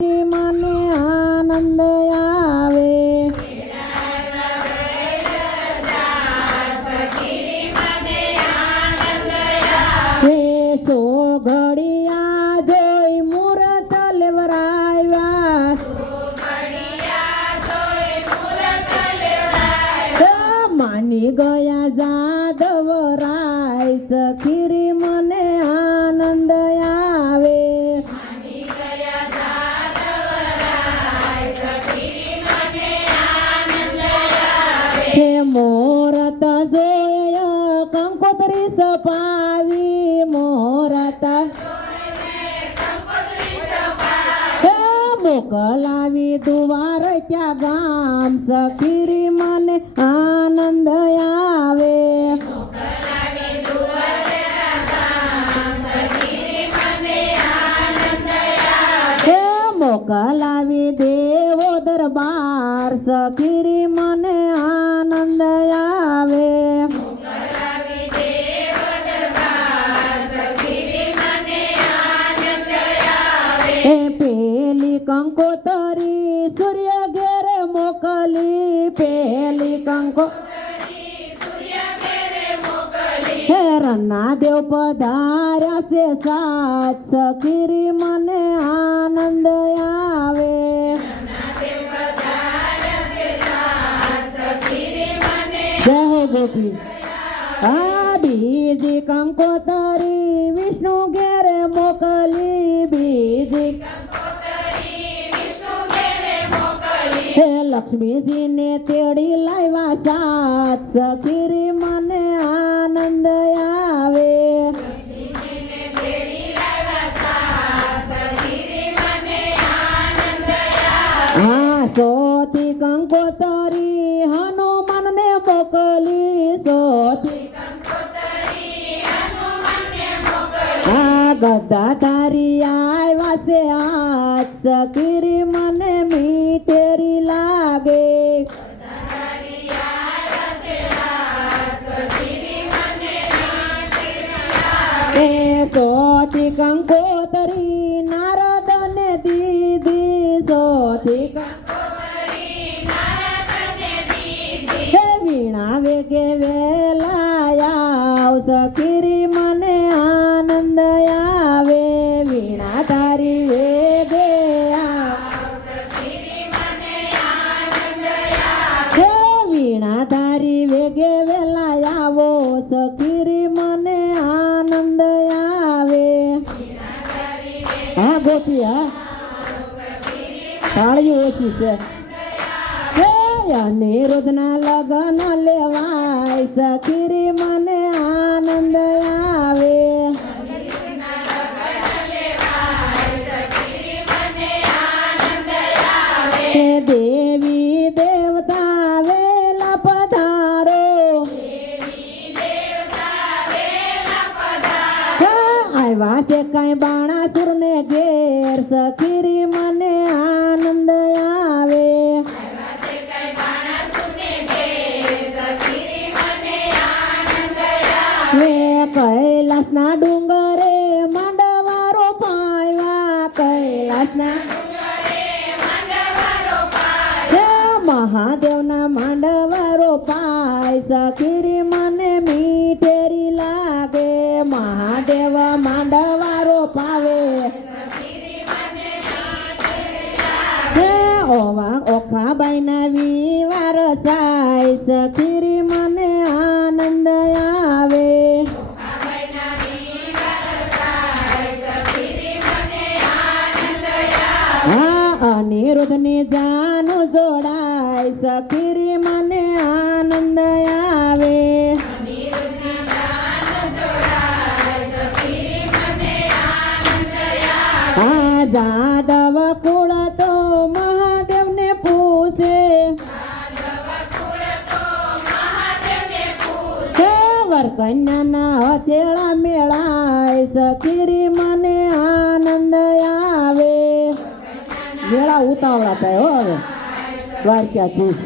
મને આનંદ આવે સો ઘડિયા જોઈ મૂરત લેવરાવ્યા માની ગયા જાદવ રાય સખીરી મને આનંદ આવે હે મોરત જોય કંકોત્રી સપાવી મોરત મોકલાવી દુવાર ત્યાં ગામ સખીરી મને આનંદ આવે મોકલાવી દેવો દરબાર સખીરી મને આનંદ આવે પેલી કંકોતરી સૂર્ય ઘેરે મોકલી પેલી હે રન્ના દેવ પધાર્યા છે સાત સખીરી મને આનંદ આવે જય હો ગોપી આ બીજી કંકોતરી વિષ્ણુ ઘેરે મોકલી બીજી હે લક્ષ્મીજીને તેડી લાવ્યા સાત સખીરી મને આનંદ આવે હા સોથી કંકોતરી હનુમાનને મોકલી સોથી આ ગદાધારી આવ્યા છે આજ સખીરી મને મીઠેરી લાગે એ સોથી કંકોતરી નારદને દીધી સોથી હે વીણા વેગે વેલા આવ સખીરી મને આનંદ આવે વીણા તારી વેગે હે વીણા તારી વેગે વેલા આવો સખીરી મને આનંદ આવે હા ગોપી હા તાળીઓ ઓછી છે અનિરુદ્ધના લગન લેવાય સખીરી મને આનંદ આવે દેવી દેવતા વેલા પધારો આવ્યા છે કઈ બાણાસુર ને ઘેર સખીરી મને આનંદ આવે કૈલાસના ડુંગરે માંડવારો પાયા કૈલાસના મહાદેવના માંડવારો પાય સખીરી મને મીઠેરી લાગે મહાદેવ માંડવારો પાવે ઓખાબાઈના વિવાર સાય સખીરી મને આનંદ આવે અનિરુદ્ધની જાનું જોડાય સખીરી મને આનંદ આવે આ જાદવ કુળ તો મહાદેવને પૂછે વરકન્યાના હથેળા મેળાય સખીરી મને આનંદ આવે મેળા ઉતાવળા થાય હો હવે દ્વારકાધીશ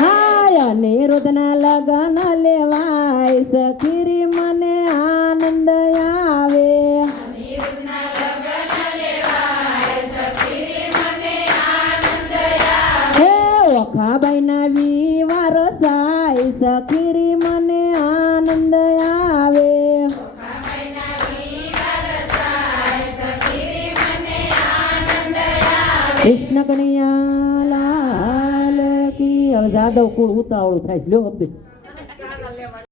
હાય અનિરુદ્ધના લગન લેવાય સખીરી મને આનંદ આવે વિવાર સાય સખીરી મને આનંદ આવે કૃષ્ણ કનૈયા લાલ કી હવે જાદવ કુળ ઉતાવળું થાય છે લ્યો અબદે